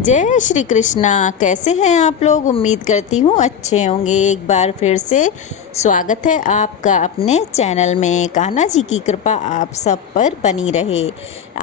जय श्री कृष्णा। कैसे हैं आप लोग? उम्मीद करती हूँ अच्छे होंगे। एक बार फिर से स्वागत है आपका अपने चैनल में। कान्हा जी की कृपा आप सब पर बनी रहे।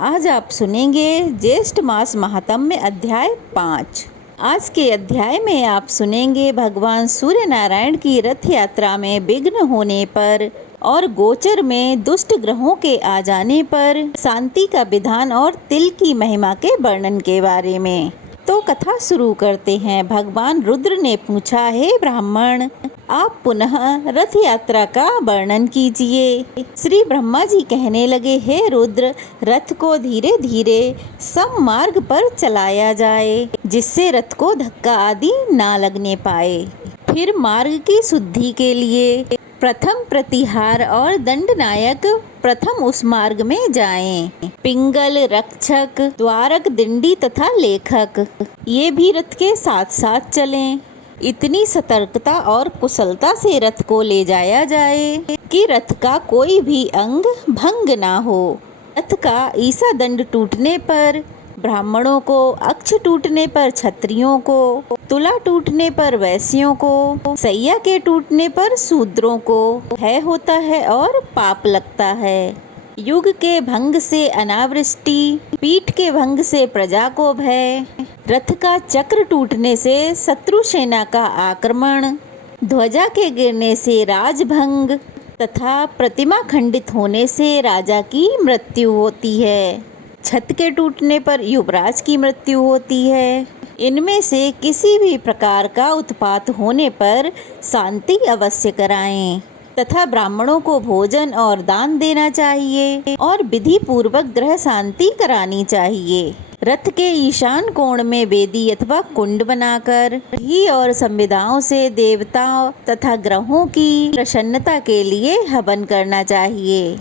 आज आप सुनेंगे ज्येष्ठ मास महात्म्य अध्याय 5। आज के अध्याय में आप सुनेंगे भगवान सूर्य नारायण की रथ यात्रा में विघ्न होने पर और गोचर में दुष्ट ग्रहों के आ जाने पर शांति का विधान और तिल की महिमा के वर्णन के बारे में। तो कथा शुरू करते हैं। भगवान रुद्र ने पूछा, हे ब्राह्मण, आप पुनः रथ यात्रा का वर्णन कीजिए। श्री ब्रह्मा जी कहने लगे, हे रुद्र, रथ को धीरे धीरे सम मार्ग पर चलाया जाए, जिससे रथ को धक्का आदि ना लगने पाए। फिर मार्ग की शुद्धि के लिए प्रथम प्रतिहार और दंडनायक प्रथम उस मार्ग में जाएं। पिंगल, रक्षक, द्वारक, दिंडी तथा लेखक ये भी रथ के साथ साथ चलें। इतनी सतर्कता और कुशलता से रथ को ले जाया जाए कि रथ का कोई भी अंग भंग ना हो। रथ का ईसा दंड टूटने पर ब्राह्मणों को, अक्ष टूटने पर क्षत्रियों को, तुला टूटने पर वैश्यों को, सैया के टूटने पर शूद्रों को भय होता है और पाप लगता है। युग के भंग से अनावृष्टि, पीठ के भंग से प्रजा को भय, रथ का चक्र टूटने से शत्रु सेना का आक्रमण, ध्वजा के गिरने से राजभंग तथा प्रतिमा खंडित होने से राजा की मृत्यु होती है। छत के टूटने पर युवराज की मृत्यु होती है। इनमें से किसी भी प्रकार का उत्पात होने पर शांति अवश्य कराएं तथा ब्राह्मणों को भोजन और दान देना चाहिए और विधि पूर्वक ग्रह शांति करानी चाहिए। रथ के ईशान कोण में वेदी अथवा कुंड बनाकर घी और संविदाओं से देवताओं तथा ग्रहों की प्रसन्नता के लिए हवन करना चाहिए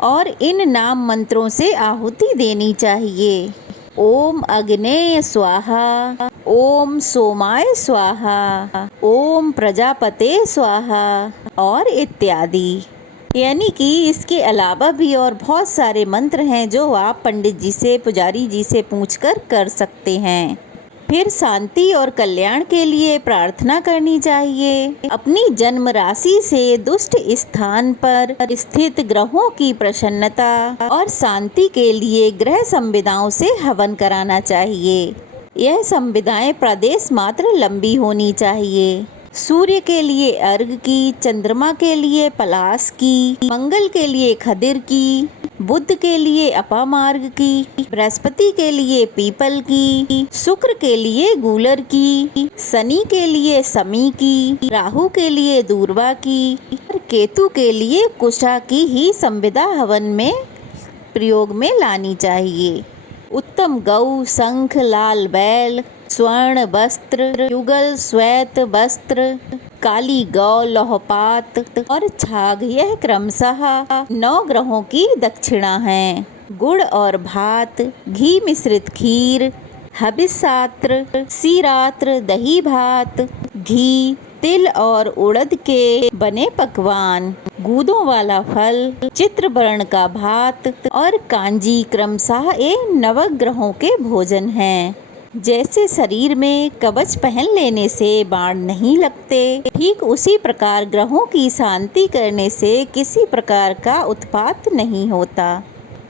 और इन नाम मंत्रों से आहुति देनी चाहिए। ओम अग्नेय स्वाहा, ओम सोमाय स्वाहा, ओम प्रजापते स्वाहा और इत्यादि। यानी कि इसके अलावा भी और बहुत सारे मंत्र हैं जो आप पंडित जी से, पुजारी जी से पूछकर कर सकते हैं। फिर शांति और कल्याण के लिए प्रार्थना करनी चाहिए। अपनी जन्म राशि से दुष्ट स्थान पर स्थित ग्रहों की प्रसन्नता और शांति के लिए ग्रह संविदाओं से हवन कराना चाहिए। यह संविदाएं प्रदेश मात्र लंबी होनी चाहिए। सूर्य के लिए अर्घ की, चंद्रमा के लिए पलाश की, मंगल के लिए खदिर की, बुध के लिए अपामार्ग की, बृहस्पति के लिए पीपल की, शुक्र के लिए गूलर की, शनि के लिए समी की, राहु के लिए दूर्वा की और केतु के लिए कुशा की ही संविदा हवन में प्रयोग में लानी चाहिए। उत्तम गौ, शंख, लाल बैल, स्वर्ण वस्त्र, युगल श्वेत वस्त्र, काली गौ, लौहपात और छाग, यह क्रमशः 9 ग्रहों की दक्षिणा है। गुड़ और भात, घी मिश्रित खीर, हबिसात्र, सीरात्र, दही भात, घी, तिल और उड़द के बने पकवान, गूदों वाला फल, चित्रवर्ण का भात और कांजी क्रमशः ये नवग्रहों के भोजन हैं। जैसे शरीर में कवच पहन लेने से बाण नहीं लगते, ठीक उसी प्रकार ग्रहों की शांति करने से किसी प्रकार का उत्पात नहीं होता।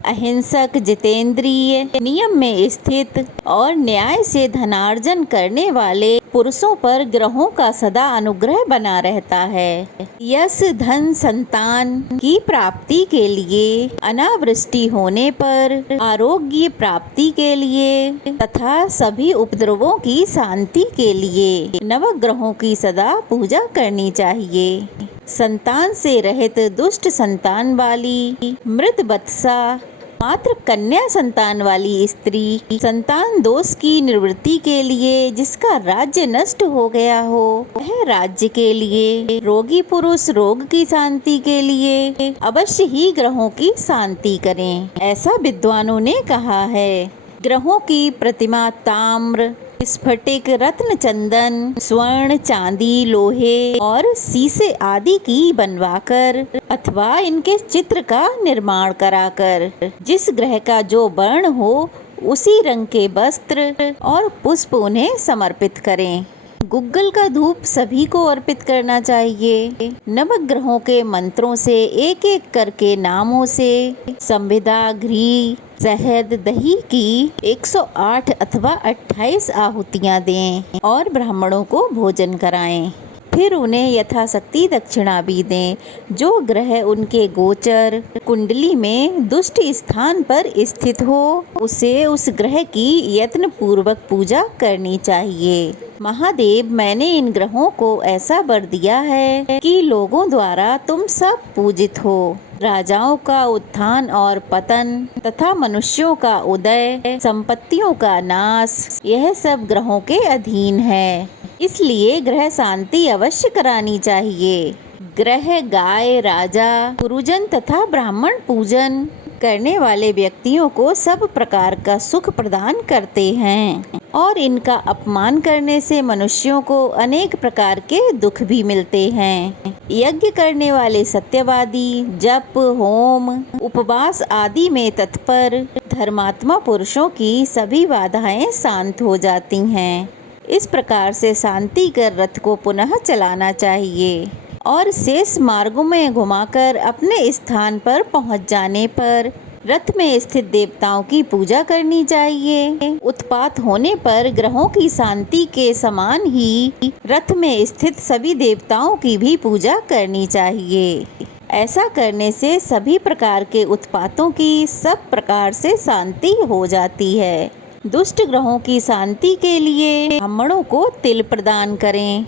अहिंसक, जितेंद्रिय, नियम में स्थित और न्याय से धनार्जन करने वाले पुरुषों पर ग्रहों का सदा अनुग्रह बना रहता है। यश, धन, संतान की प्राप्ति के लिए, अनावृष्टि होने पर, आरोग्य प्राप्ति के लिए तथा सभी उपद्रवों की शांति के लिए नवग्रहों की सदा पूजा करनी चाहिए। संतान से रहित, दुष्ट संतान वाली, मृत बत्सा, मात्र कन्या संतान वाली स्त्री, संतान दोष की निवृत्ति के लिए, जिसका राज्य नष्ट हो गया हो वह राज्य के लिए, रोगी पुरुष रोग की शांति के लिए अवश्य ही ग्रहों की शांति करें, ऐसा विद्वानों ने कहा है। ग्रहों की प्रतिमा ताम्र, स्फटिक, रत्न, चंदन, स्वर्ण, चांदी, लोहे और शीशे आदि की बनवाकर अथवा इनके चित्र का निर्माण कराकर जिस ग्रह का जो वर्ण हो उसी रंग के वस्त्र और पुष्प उन्हें समर्पित करें। गुग्गल का धूप सभी को अर्पित करना चाहिए। नवग्रहों के मंत्रों से एक एक करके नामों से संविदा, घी, शहद, दही की 108 अथवा 28 आहुतियाँ दें और ब्राह्मणों को भोजन कराएं। फिर उन्हें यथाशक्ति दक्षिणा भी दें। जो ग्रह उनके गोचर कुंडली में दुष्ट स्थान पर स्थित हो, उसे उस ग्रह की यत्न पूर्वक पूजा करनी चाहिए। महादेव, मैंने इन ग्रहों को ऐसा वर दिया है कि लोगों द्वारा तुम सब पूजित हो। राजाओं का उत्थान और पतन तथा मनुष्यों का उदय, संपत्तियों का नाश, यह सब ग्रहों के अधीन है। इसलिए ग्रह शांति अवश्य करानी चाहिए। ग्रह, गाय, राजा, गुरुजन तथा ब्राह्मण पूजन करने वाले व्यक्तियों को सब प्रकार का सुख प्रदान करते हैं और इनका अपमान करने से मनुष्यों को अनेक प्रकार के दुख भी मिलते हैं। यज्ञ करने वाले सत्यवादी, जप, होम, उपवास आदि में तत्पर धर्मात्मा पुरुषों की सभी बाधाएं शांत हो जाती हैं। इस प्रकार से शांति कर रथ को पुनः चलाना चाहिए और शेष मार्गों में घुमाकर अपने स्थान पर पहुंच जाने पर रथ में स्थित देवताओं की पूजा करनी चाहिए। उत्पात होने पर ग्रहों की शांति के समान ही रथ में स्थित सभी देवताओं की भी पूजा करनी चाहिए। ऐसा करने से सभी प्रकार के उत्पातों की सब प्रकार से शांति हो जाती है। दुष्ट ग्रहों की शांति के लिए ब्राह्मणों को तिल प्रदान करें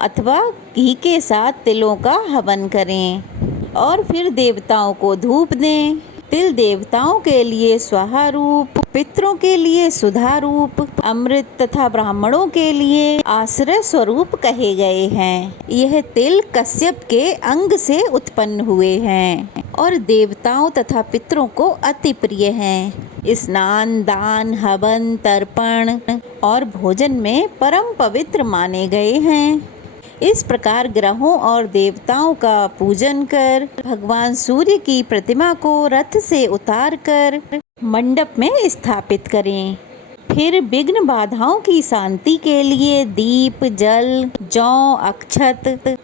अथवा घी के साथ तिलों का हवन करें और फिर देवताओं को धूप दें। तिल देवताओं के लिए स्वाहा रूप, पितरों के लिए सुधा रूप, अमृत तथा ब्राह्मणों के लिए आश्रय स्वरूप कहे गए हैं। यह तिल कश्यप के अंग से उत्पन्न हुए हैं और देवताओं तथा पितरों को अति प्रिय हैं। स्नान, दान, हवन, तर्पण और भोजन में परम पवित्र माने गए हैं। इस प्रकार ग्रहों और देवताओं का पूजन कर भगवान सूर्य की प्रतिमा को रथ से उतारकर मंडप में स्थापित करें। फिर विघ्न बाधाओं की शांति के लिए दीप, जल, जौ, अक्षत,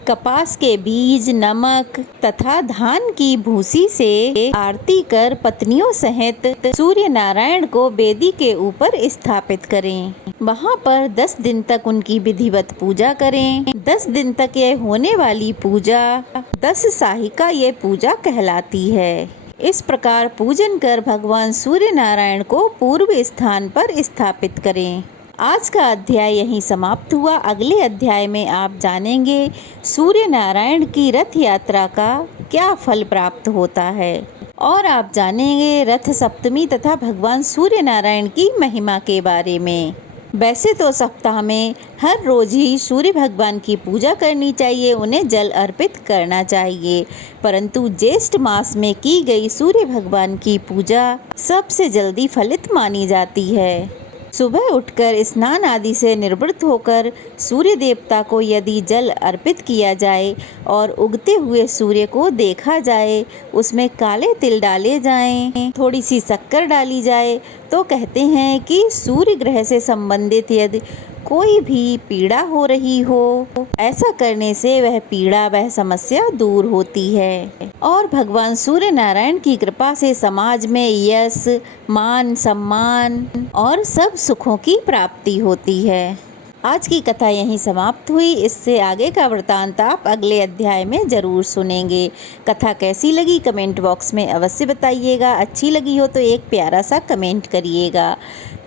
कपास के बीज, नमक तथा धान की भूसी से आरती कर पत्नियों सहित सूर्य नारायण को वेदी के ऊपर स्थापित करें। वहाँ पर 10 दिन तक उनकी विधिवत पूजा करें। 10 दिन तक यह होने वाली पूजा 10 साहिका ये पूजा कहलाती है। इस प्रकार पूजन कर भगवान सूर्य नारायण को पूर्व स्थान पर स्थापित करें। आज का अध्याय यहीं समाप्त हुआ। अगले अध्याय में आप जानेंगे सूर्य नारायण की रथ यात्रा का क्या फल प्राप्त होता है और आप जानेंगे रथ सप्तमी तथा भगवान सूर्य नारायण की महिमा के बारे में। वैसे तो सप्ताह में हर रोज ही सूर्य भगवान की पूजा करनी चाहिए, उन्हें जल अर्पित करना चाहिए, परंतु ज्येष्ठ मास में की गई सूर्य भगवान की पूजा सबसे जल्दी फलित मानी जाती है। सुबह उठकर स्नान आदि से निवृत्त होकर सूर्य देवता को यदि जल अर्पित किया जाए और उगते हुए सूर्य को देखा जाए, उसमें काले तिल डाले जाएं, थोड़ी सी शक्कर डाली जाए, तो कहते हैं कि सूर्य ग्रह से संबंधित यदि कोई भी पीड़ा हो रही हो, ऐसा करने से वह पीड़ा, वह समस्या दूर होती है और भगवान सूर्य नारायण की कृपा से समाज में यश, मान, सम्मान और सब सुखों की प्राप्ति होती है। आज की कथा यहीं समाप्त हुई। इससे आगे का वृतांत आप अगले अध्याय में ज़रूर सुनेंगे। कथा कैसी लगी कमेंट बॉक्स में अवश्य बताइएगा। अच्छी लगी हो तो एक प्यारा सा कमेंट करिएगा।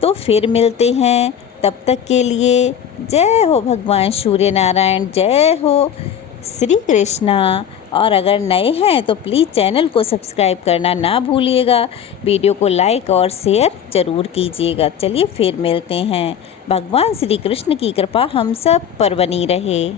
तो फिर मिलते हैं, तब तक के लिए जय हो भगवान सूर्य नारायण, जय हो श्री कृष्णा। और अगर नए हैं तो प्लीज़ चैनल को सब्सक्राइब करना ना भूलिएगा। वीडियो को लाइक और शेयर ज़रूर कीजिएगा। चलिए फिर मिलते हैं। भगवान श्री कृष्ण की कृपा हम सब पर बनी रहे।